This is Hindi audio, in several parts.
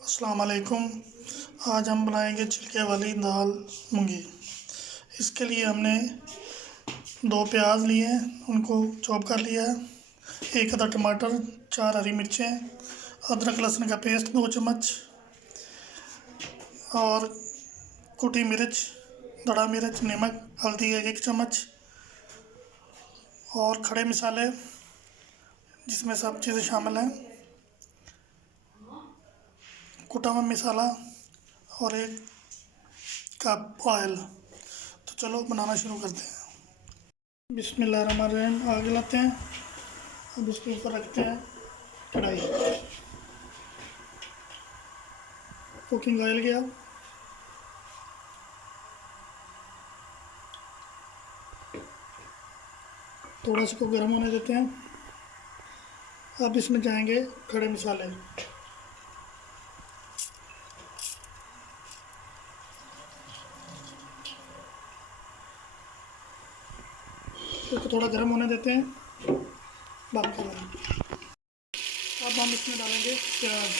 अस्सलाम वालेकुम। आज हम बनाएंगे छिलके वाली दाल मूंगी। इसके लिए हमने दो प्याज लिए हैं, उनको चॉप कर लिया है। एक आधा टमाटर, चार हरी मिर्चें, अदरक लहसुन का पेस्ट 2 चम्मच और कुटी मिर्च, धड़ा मिर्च, नमक, हल्दी 1 1 चम्मच और खड़े मसाले जिसमें सब चीज़ें शामिल हैं, कुटा हुआ मसाला और 1 कप ऑयल। तो चलो बनाना शुरू करते हैं। बिस्मिल्लाहिर्रहमानिर्रहीम। आग जलाते हैं। अब इसके ऊपर रखते हैं कढ़ाई। कुकिंग ऑयल गया। थोड़ा सा को गर्म होने देते हैं। अब इसमें जाएंगे खड़े मसाले। इसको थोड़ा गर्म होने देते हैं। बंद करें। अब हम इसमें डालेंगे प्याज।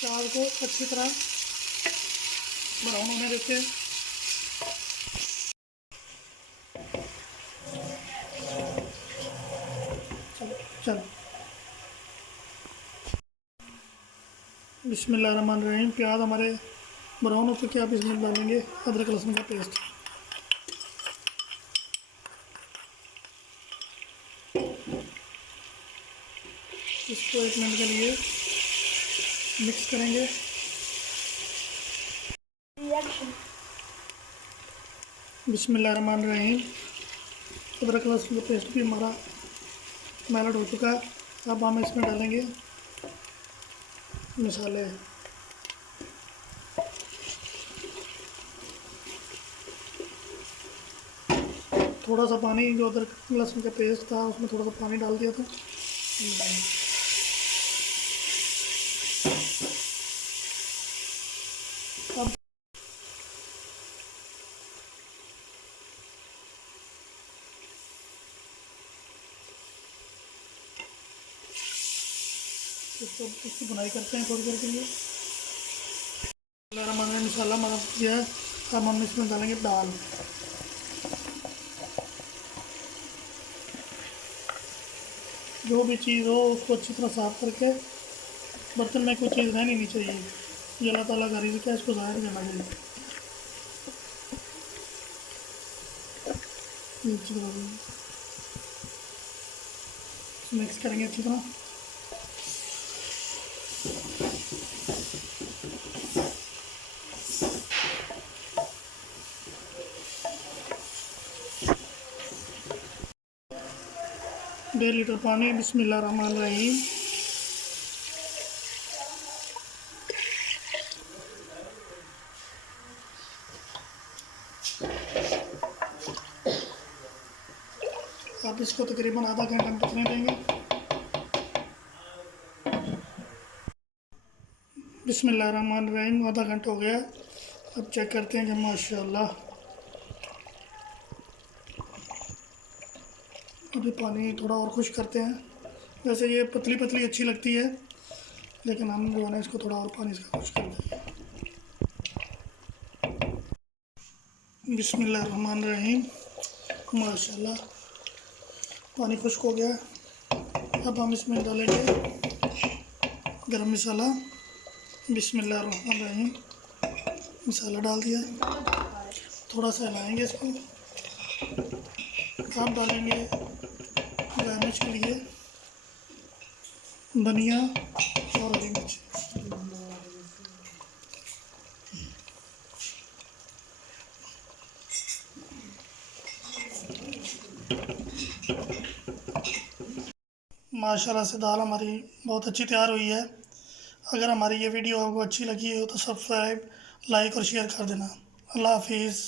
प्याज को अच्छी तरह ब्राउन होने देते हैं। चलो चलो। बिस्मिल्लाहिर्रहमानिर्रहीम। प्याज हमारे ब्राउन हो चुके हैं। अब इसमें डालेंगे अदरक लहसुन का पेस्ट। इसको 1 मिनट के लिए मिक्स करेंगे। बिस्मिल्लाहिर्रहमानिर्रहीम। अदरक लहसुन का पेस्ट भी हमारा मेल्ट हो चुका है। अब हम इसमें डालेंगे मसाले। थोड़ा सा पानी, जो अदरक लहसुन का पेस्ट था उसमें थोड़ा सा पानी डाल दिया था। अब इसकी बुनाई करते हैं थोड़ी देर के लिए। हमारा मसाला हमारा किया है। अब हम इसमें डालेंगे दाल। जो भी चीज़ हो उसको अच्छी तरह साफ करके बर्तन में कोई चीज़ रहनी नहीं चाहिए। ये अल्लाह ताला का रिज़्क़ है, इसको ज़ाहिर करना चाहिए। अच्छी तरह मिक्स करेंगे अच्छी तरह। डेढ़ लीटर पानी। बिस्मिल्लाहिर्रहमानिर्रहीम। आप इसको तकरीबन आधा घंटा में पकने देंगे। बिस्मिल्लाहिर्रहमानिर्रहीम। आधा घंटा हो गया। अब चेक करते हैं कि माशाल्लाह अभी पानी थोड़ा और खुश करते हैं। वैसे ये पतली पतली अच्छी लगती है, लेकिन हम जो है ना इसको थोड़ा और पानी इसका खुश कर देंगे। बिस्मिल्लाहिर्रहमानिर्रहीम। माशाल्लाह पानी खुश्क हो गया। अब हम इसमें डालेंगे गरम मसाला। बिस्मिल्लाहिर्रहमानिर्रहीम। मसाला डाल दिया। थोड़ा सा हिलाएंगे इसको। अब डालेंगे गार्निश के लिए धनिया और हरी मिर्च। माशाल्लाह से दाल हमारी बहुत अच्छी तैयार हुई है। अगर हमारी ये वीडियो आपको अच्छी लगी हो तो सब्सक्राइब, लाइक और शेयर कर देना। अल्लाह हाफिज़।